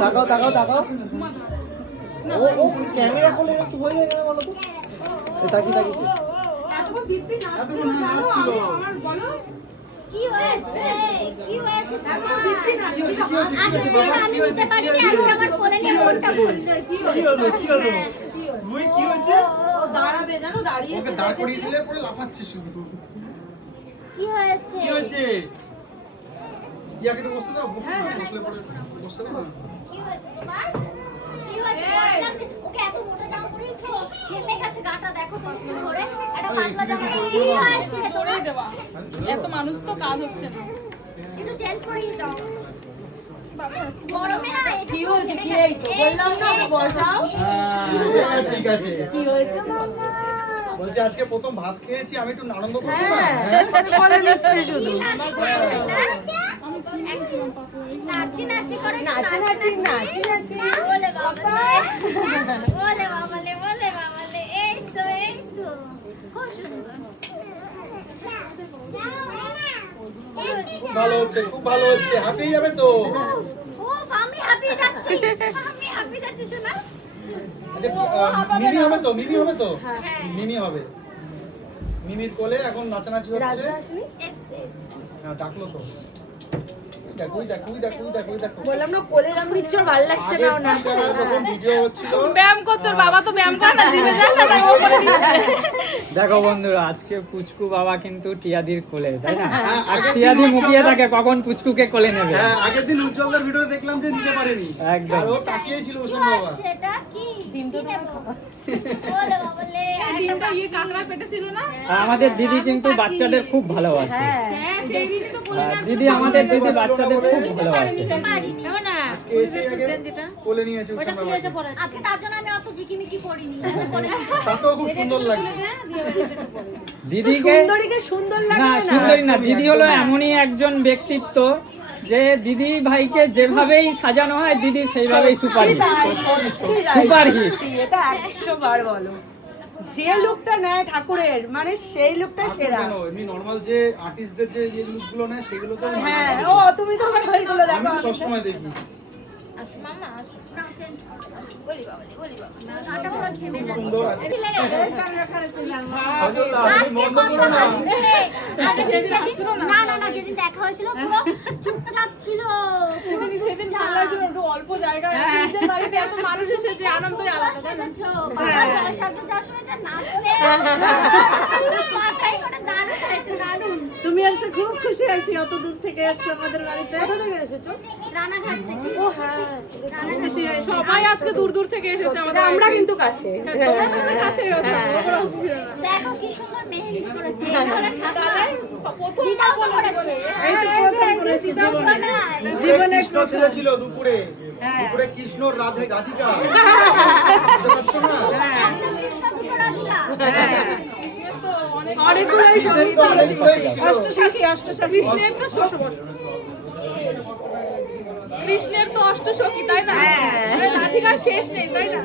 তাকাও তাকাও তাকাও ও ও ক্যামেরা খুলে একটু হয়ে যায় না বলো তো তাকি তাকি কি হয়েছে কি হয়েছে তারপর দিব্যি নাচছিল বাবা আমি নিতে পারিনি আজকে আমার ফোনে নিয়ে ফোনটা খুললো কি হলো রুই কি হয়েছে ও দাঁড়াবে জানো দাঁড়িয়ে ওকে দাঁড় করিয়ে দিলে পরে লাফাচ্ছে শুধু কি হয়েছে কি হয়েছে ইয়াকে তো বসতে দাও বসলে পরে বসতে দাও কি হয়েছে তোমার কি হয়েছে বললাম যে ওকে এত মোটা জামা পরিয়েছো ঘেমে গেছে গাটা দেখো তুমি ধরে একটা পাতলা জামা কি হয়েছে তোরে দেবা এত মানুষ তো কাজ হচ্ছে না একটু চেঞ্জ করিয়ে দাও গরমে না এটা কি হয়েছে কি এই তো বললাম না বসাও হ্যাঁ ঠিক আছে কি হয়েছে মামা বলছে আজকে প্রথম ভাত খেয়েছি আমি একটু আনন্দ করব না হ্যাঁ বলে নিচ্ছে শুধু নাচি নাচি করে নাচি নাচি নাচি নাচি বলে বাবা বলে বাবালে এই তো খুব সুন্দর খুব ভালো হচ্ছে হাঁপিয়ে যাবে তো ও আমি হাঁপিয়ে যাচ্ছি শোনা আচ্ছা মিমি হবে তো মিমি হবে মিমির কোলে এখন নাচানাচি হচ্ছে হ্যাঁ ডাকলো তো দেখো বললাম না কোলে রাখো নিচ্ছ ভালো লাগছে না না যখন ভিডিও হচ্ছিল ব্যায়াম করছে বাবা তো ব্যায়াম করে না জিমে যায় না তাই ও করে দিচ্ছে দেখো বন্ধুরা আজকে পুচকু বাবা কিন্তু টিয়াদির কোলে তাই না হ্যাঁ, আর আগের দিন টিয়াদি মুখিয়ে উজ্জ্বলদার- থাকে কখন পুচকুকে কোলে নেবে হ্যাঁ আগের দিন উজ্জ্বলদার ভিডিও দেখলাম যে নিতে পারেনি একদম। আর ও তাকিয়েছিল ওসব বাবা সেটা কি ডিমটা নেব বলে বাবালে ডিমটা কাকড়া পেটে ছিল না আর আমাদের দিদি কিন্তু বাচ্চাদের খুব ভালোবাসে হ্যাঁ হ্যাঁ সেই দিনই তো বলি আর দিদি আমাদের দিদি বাচ্চাদের খুব ভালোবাসে পারিনি না আজকে এসে আগে কোলে নিয়েছে ওসব বাবা আজকে তার জন্য আমি অত ঝিকিমিকি করিনি তাতেও খুব সুন্দর লাগছে দিদিকে সুন্দরীকে সুন্দর লাগে না সুন্দরী না দিদি হলো এমনই একজন ব্যক্তিত্ব যে দিদি ভাইকে যেভাবেই সাজানো হয় দিদি সেইভাবেই সুপারহিট সুপারহিট এটা 100 বার বলো যে লুকটা নেয় ঠাকুরের মানে সেই লুকটা সেরা কেন এমনি নরমাল যে আর্টিস্টদের যে এই লুকগুলো নেয় সেগুলো তো হ্যাঁ ও তুমি তো আমার ওইগুলো আমি দেখো সব সময় দেখি আসো মামা আসো না চেঞ্জ করো বলি বাবালে গাটা পুরো ঘেমে যাচ্ছে সুন্দর আছে ঠিক লাগে সজলদা তুমি বন্ধ করো না না যেদিন দেখা হয়েছিল পুরো চুপচাপ ছিল সেদিন ভালো লাগছিল একটু অল্প জায়গায় নিজের বাড়িতে এত মানুষ এসেছে আনন্দই আলাদা তাই না? বাবা জলসাজে যাওয়ার সময় যা নাচলে মাথায় করে দারুণ হয়েছে দারুণ তুমি এসে খুব খুশি হয়েছি অত দূর থেকে এসছো আমাদের বাড়িতে কোথা থেকে এসেছো রানাঘাট থেকে ও হ্যাঁ খুশি হয়েছি সবাই আজকে দূর দূর থেকে এসেছে আমাদের আমরা বাড়িতে। কিন্তু কাছে হ্যাঁ, তোমরা তো আমাদের কাছেই আছো, কোনো অসুবিধা না। দেখো কি সুন্দর মেহেন্দি করেছে তাহলে তাহলে প্রথম দিদাও তো করেছে এই তো প্রথম করেছি জীবনে। জীবনে কৃষ্ণ ছেড়েছিল দুপুরে কৃষ্ণ রাধিকা বুঝতে পারছো না একদম কৃষ্ণ দুটো রাধিকা কৃষ্ণের তো অনেক অনেকগুলোই কৃষ্ণের তো অনেকগুলোই ছিল। কৃষ্ণের তো কৃষ্ণের তো অষ্টসখী তাই না রাধিকার শেষ নেই তাই না